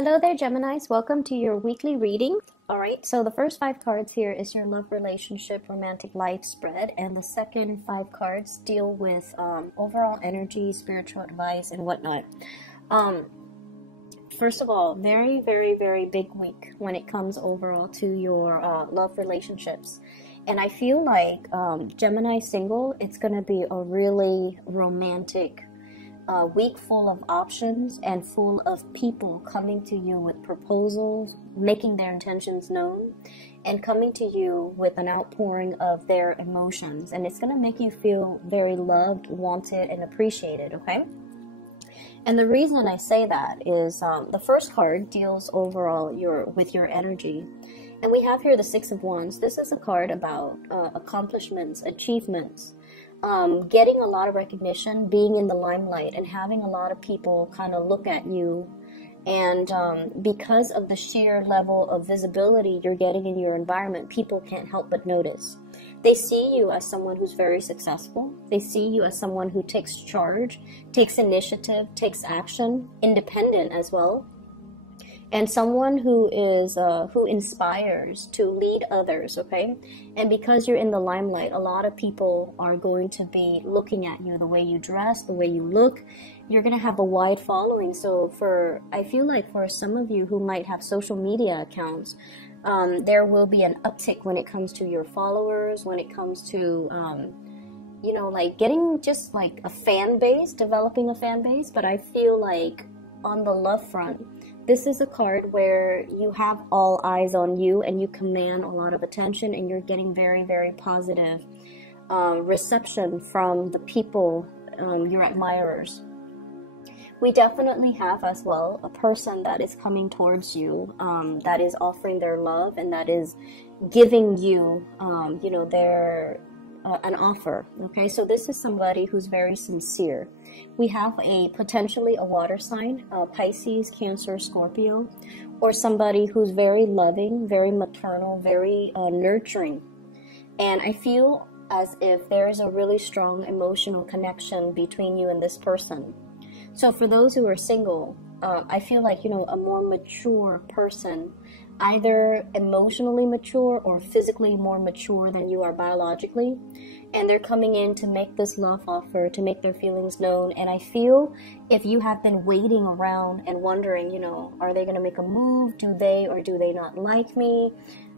Hello there, Geminis. Welcome to your weekly reading. All right, so the first 5 cards here is your love, relationship, romantic life spread, and the second 5 cards deal with overall energy, spiritual advice, and whatnot. First of all, very, very, very big week when it comes overall to your love relationships. And I feel like Gemini single, it's going to be a really romantic week full of options and full of people coming to you with proposals, making their intentions known, and coming to you with an outpouring of their emotions. And it's going to make you feel very loved, wanted, and appreciated, okay? And the reason I say that is the first card deals overall with your energy. And we have here the Six of Wands. This is a card about accomplishments, achievements, getting a lot of recognition, being in the limelight, and having a lot of people kind of look at you. And because of the sheer level of visibility you're getting in your environment, people can't help but notice. They see you as someone who's very successful. They see you as someone who takes charge, takes initiative, takes action, independent as well. And someone who is who inspires to lead others, okay? And because you're in the limelight, a lot of people are going to be looking at you, the way you dress, the way you look. You're going to have a wide following. So I feel like for some of you who might have social media accounts, there will be an uptick when it comes to your followers, when it comes to you know, like getting just like a fan base, developing a fan base. But I feel like on the love front, this is a card where you have all eyes on you and you command a lot of attention, and you're getting very, very positive reception from the people, your admirers. We definitely have as well a person that is coming towards you, that is offering their love and that is giving you, you know, their an offer. Okay, so this is somebody who's very sincere. We have potentially a water sign, Pisces, Cancer, Scorpio, or somebody who's very loving, very maternal, very nurturing. And I feel as if there is a really strong emotional connection between you and this person. So for those who are single, I feel like, you know, a more mature person, either emotionally mature or physically more mature than you are biologically, and they're coming in to make this love offer, to make their feelings known. And I feel if you have been waiting around and wondering, you know, are they going to make a move? Do they or do they not like me?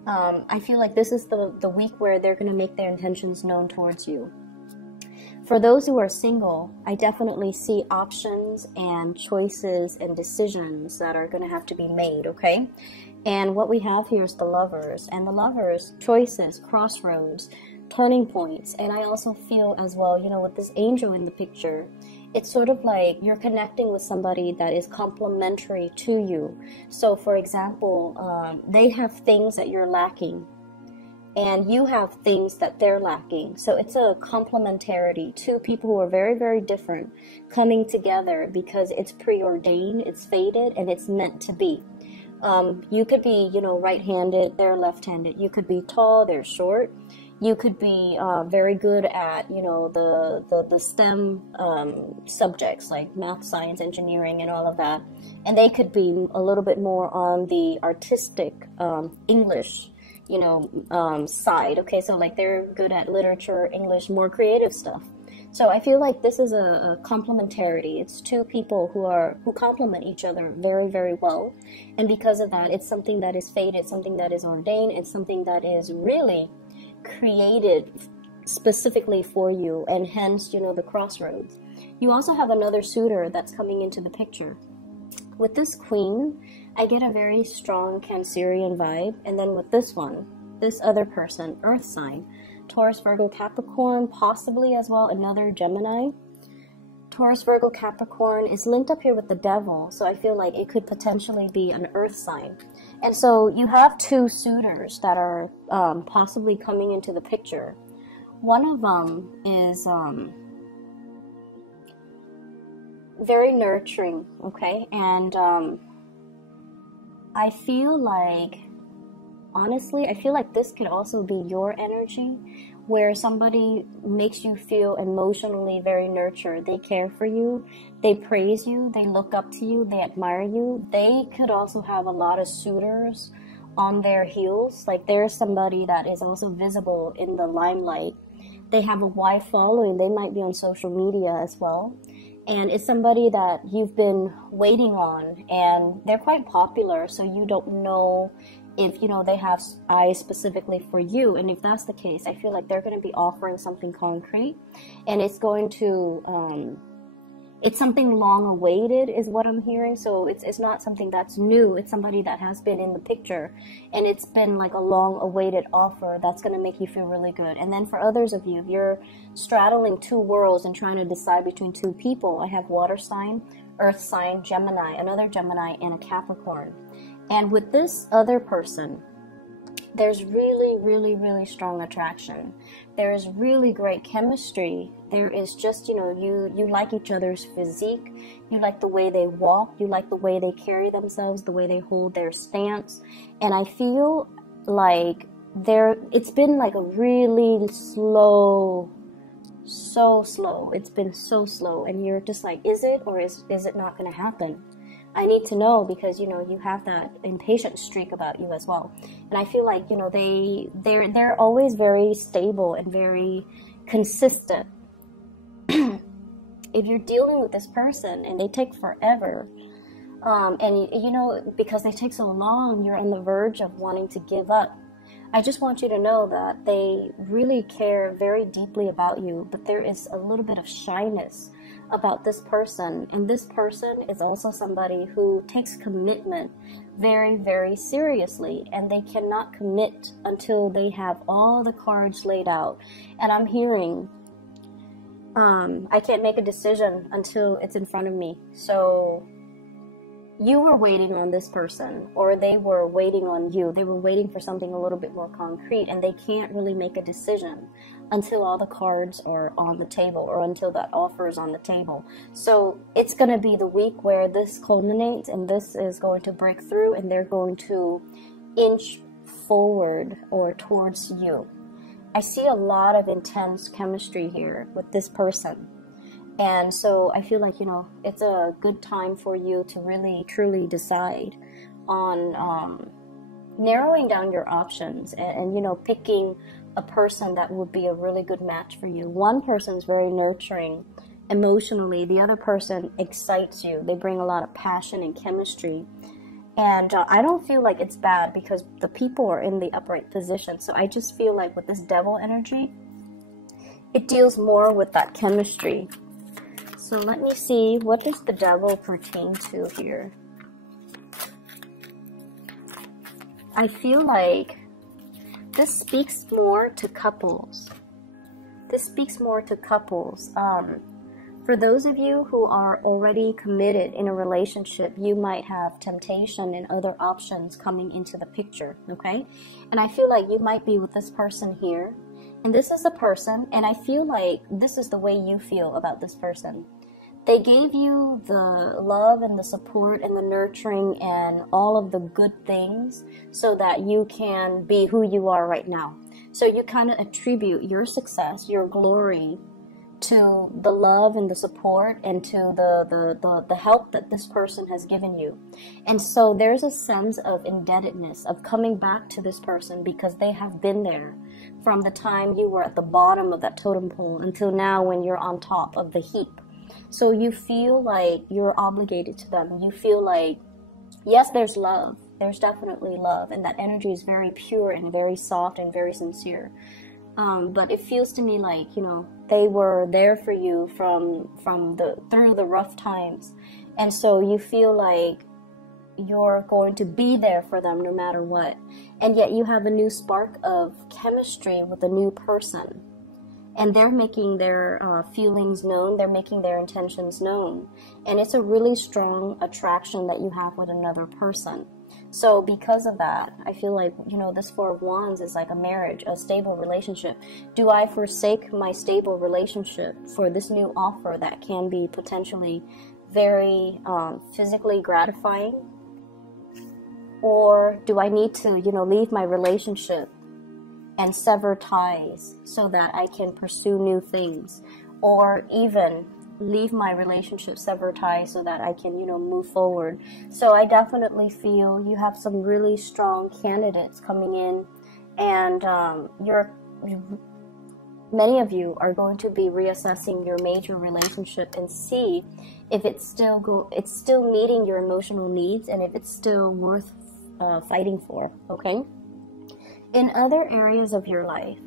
I feel like this is the week where they're going to make their intentions known towards you. For those who are single, I definitely see options and choices and decisions that are going to have to be made, okay? And what we have here is the Lovers. And the Lovers, choices, crossroads, turning points. And I also feel as well, you know, with this angel in the picture, it's sort of like you're connecting with somebody that is complementary to you. So, for example, they have things that you're lacking, and you have things that they're lacking. So it's a complementarity. Two people who are very, very different coming together because it's preordained, it's fated, and it's meant to be. You could be, you know, right-handed, they're left-handed. You could be tall, they're short. You could be very good at, you know, the STEM subjects like math, science, engineering, and all of that. And they could be a little bit more on the artistic English, you know, side. Okay, so like they're good at literature, English, more creative stuff. So I feel like this is a complementarity. It's two people who complement each other very, very well. And because of that, it's something that is fated, something that is ordained, it's something that is really created specifically for you, and hence, you know, the crossroads. You also have another suitor that's coming into the picture. With this Queen, I get a very strong Cancerian vibe. And then with this one, this other person, Earth sign, Taurus, Virgo, Capricorn, possibly as well another Gemini. Taurus, Virgo, Capricorn is linked up here with the Devil, so I feel like it could potentially be an Earth sign. And so you have two suitors that are possibly coming into the picture. One of them is very nurturing, okay? And I feel like, honestly, I feel like this could also be your energy, where somebody makes you feel emotionally very nurtured. They care for you, they praise you, they look up to you, they admire you. They could also have a lot of suitors on their heels. Like there's somebody that is also visible in the limelight. They have a wide following. They might be on social media as well. And it's somebody that you've been waiting on, and they're quite popular, so you don't know if, you know, they have eyes specifically for you. And if that's the case, I feel like they're going to be offering something concrete, and it's going to, it's something long awaited is what I'm hearing. So it's not something that's new. It's somebody that has been in the picture, and it's been like a long awaited offer that's going to make you feel really good. And then for others of you, if you're straddling two worlds and trying to decide between two people, I have water sign, earth sign, Gemini, another Gemini, and a Capricorn. And with this other person, there's really, really, really strong attraction. There is really great chemistry. There is just, you know, you like each other's physique. You like the way they walk. You like the way they carry themselves, the way they hold their stance. And I feel like it's been like a really slow, so slow. It's been so slow. And you're just like, is it, or is it not going to happen? I need to know, because, you know, you have that impatient streak about you as well. And I feel like, you know, they're always very stable and very consistent. If you're dealing with this person and they take forever, and you know, because they take so long, you're on the verge of wanting to give up. I just want you to know that they really care very deeply about you, but there is a little bit of shyness about this person. And this person is also somebody who takes commitment very, very seriously, and they cannot commit until they have all the cards laid out. And I'm hearing, I can't make a decision until it's in front of me. So you were waiting on this person, or they were waiting on you. They were waiting for something a little bit more concrete, and they can't really make a decision until all the cards are on the table, or until that offer is on the table. So it's going to be the week where this culminates, and this is going to break through, and they're going to inch forward or towards you. I see a lot of intense chemistry here with this person. And so I feel like, you know, it's a good time for you to really, truly decide on narrowing down your options and, you know, picking a person that would be a really good match for you. One person is very nurturing emotionally. The other person excites you. They bring a lot of passion and chemistry. And I don't feel like it's bad, because the people are in the upright position. So I just feel like with this devil energy, it deals more with that chemistry. So let me see, what does the devil pertain to here? I feel like this speaks more to couples. This speaks more to couples. For those of you who are already committed in a relationship, you might have temptation and other options coming into the picture, okay? And I feel like you might be with this person here, and this is the person, and I feel like this is the way you feel about this person. They gave you the love and the support and the nurturing and all of the good things so that you can be who you are right now. So you kind of attribute your success, your glory, to the love and the support and to the help that this person has given you. And so there's a sense of indebtedness, of coming back to this person, because they have been there from the time you were at the bottom of that totem pole until now when you're on top of the heap. So you feel like you're obligated to them. You feel like, yes, there's love. There's definitely love. And that energy is very pure and very soft and very sincere. But it feels to me like, you know, they were there for you through the rough times. And so you feel like you're going to be there for them no matter what. And yet you have a new spark of chemistry with a new person. And they're making their feelings known. They're making their intentions known. And it's a really strong attraction that you have with another person. So because of that, I feel like, you know, this Four of Wands is like a marriage, a stable relationship. Do I forsake my stable relationship for this new offer that can be potentially very physically gratifying? Or do I need to, you know, leave my relationship and sever ties so that I can pursue new things, or even leave my relationship, sever ties so that I can, you know, move forward. So I definitely feel you have some really strong candidates coming in, and many of you are going to be reassessing your major relationship and see if it's still meeting your emotional needs, and if it's still worth fighting for. Okay. In other areas of your life,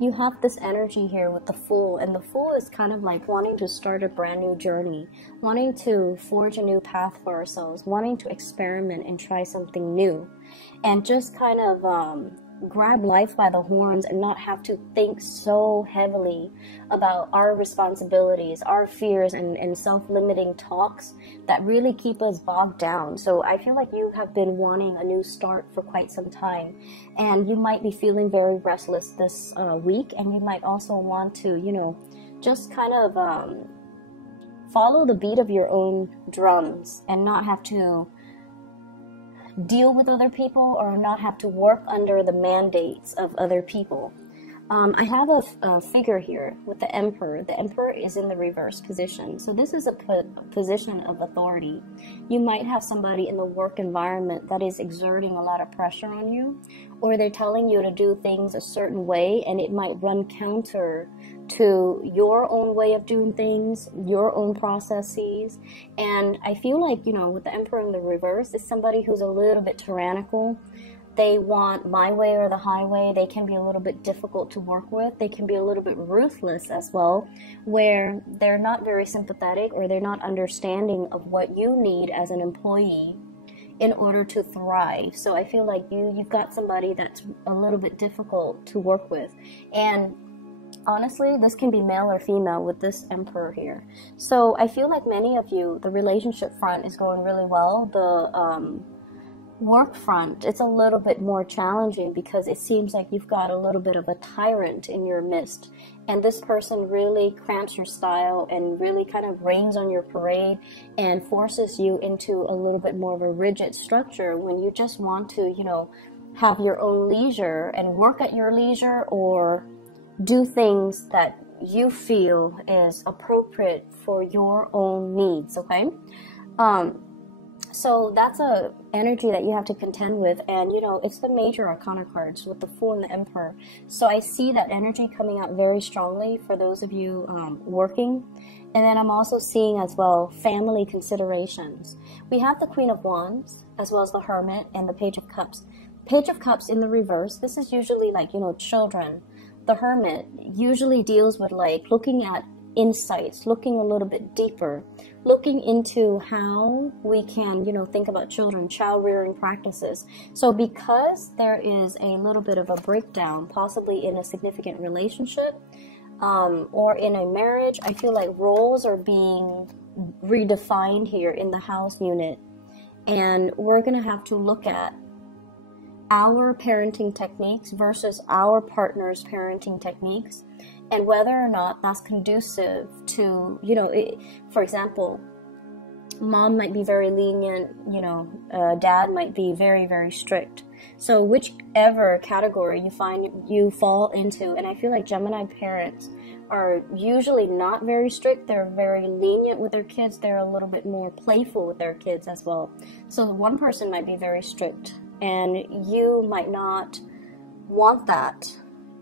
you have this energy here with the Fool, and the Fool is kind of like wanting to start a brand new journey, wanting to forge a new path for ourselves, wanting to experiment and try something new, and just kind of grab life by the horns and not have to think so heavily about our responsibilities, our fears, and self-limiting talks that really keep us bogged down. So I feel like you have been wanting a new start for quite some time, and you might be feeling very restless this week, and you might also want to, you know, just kind of follow the beat of your own drums and not have to deal with other people, or not have to work under the mandates of other people. I have a figure here with the Emperor. The Emperor is in the reverse position. So this is a position of authority. You might have somebody in the work environment that is exerting a lot of pressure on you, or they're telling you to do things a certain way, and it might run counter to your own way of doing things, your own processes. And I feel like, you know, with the Emperor in the reverse, it's somebody who's a little bit tyrannical. They want my way or the highway. They can be a little bit difficult to work with. They can be a little bit ruthless as well, where they're not very sympathetic, or they're not understanding of what you need as an employee in order to thrive. So I feel like you've got somebody that's a little bit difficult to work with. And honestly, this can be male or female with this Emperor here. So I feel like many of you, the relationship front is going really well. The work front, it's a little bit more challenging, because it seems like you've got a little bit of a tyrant in your midst, and this person really cramps your style and really kind of rains on your parade and forces you into a little bit more of a rigid structure, when you just want to, you know, have your own leisure and work at your leisure, or do things that you feel is appropriate for your own needs. Okay. So that's a energy that you have to contend with, and you know, it's the major arcana cards with the Fool and the Emperor. So I see that energy coming out very strongly for those of you working. And then I'm also seeing as well family considerations. We have the Queen of Wands, as well as the Hermit and the Page of Cups. Page of Cups in the reverse, this is usually like, you know, children. The Hermit usually deals with like looking at insights, looking a little bit deeper, looking into how we can, you know, think about children, child rearing practices. So because there is a little bit of a breakdown, possibly in a significant relationship, or in a marriage, I feel like roles are being redefined here in the house unit. And we're going to have to look at our parenting techniques versus our partner's parenting techniques, and whether or not that's conducive to, you know, for example, mom might be very lenient, you know, dad might be very, very strict. So whichever category you find you fall into, and I feel like Gemini parents are usually not very strict. They're very lenient with their kids. They're a little bit more playful with their kids as well. So one person might be very strict, and you might not want that.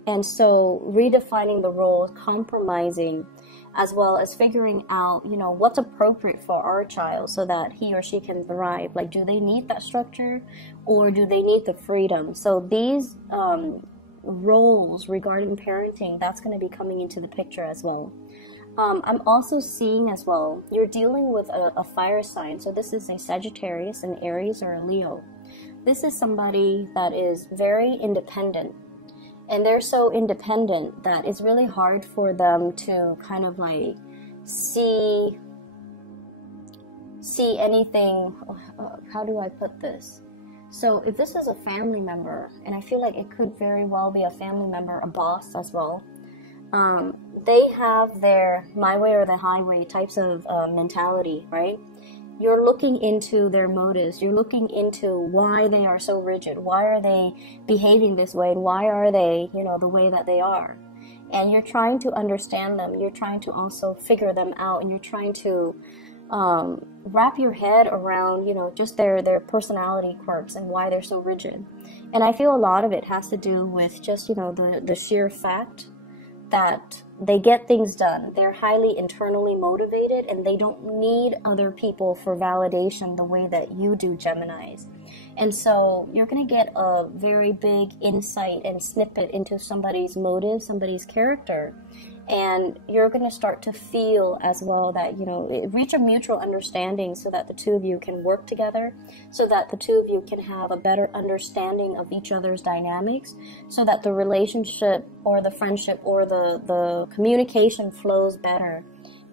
And so redefining the roles, compromising, as well as figuring out, you know, what's appropriate for our child so that he or she can thrive. Like, do they need that structure, or do they need the freedom? So these roles regarding parenting, that's going to be coming into the picture as well. I'm also seeing as well, you're dealing with a fire sign. So this is a Sagittarius, an Aries, or a Leo. This is somebody that is very independent. And they're so independent that it's really hard for them to kind of like see anything. How do I put this? So if this is a family member, and I feel like it could very well be a family member, a boss as well, they have their my way or the highway types of mentality, right? you're looking into their motives. You're looking into why they are so rigid. Why are they behaving this way? And why are they, you know, the way that they are? And you're trying to understand them. You're trying to also figure them out. And you're trying to wrap your head around, you know, just their personality quirks and why they're so rigid. And I feel a lot of it has to do with just, you know, the sheer fact that they get things done. They're highly internally motivated, and they don't need other people for validation the way that you do, Geminis. And so you're going to get a very big insight and snippet into somebody's motive, somebody's character. And you're going to start to feel as well that, you know, reach a mutual understanding so that the two of you can work together, so that the two of you can have a better understanding of each other's dynamics, so that the relationship or the friendship or the communication flows better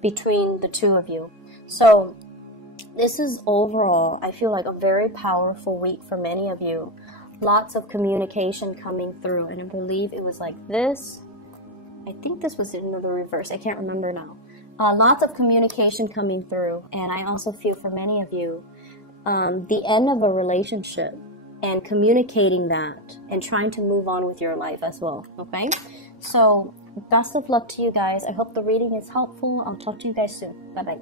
between the two of you. So this is overall, I feel like, a very powerful week for many of you. Lots of communication coming through, and I believe it was like this. I think this was in the reverse. I can't remember now. Lots of communication coming through. And I also feel for many of you, the end of a relationship and communicating that and trying to move on with your life as well. Okay? So best of luck to you guys. I hope the reading is helpful. I'll talk to you guys soon. Bye-bye.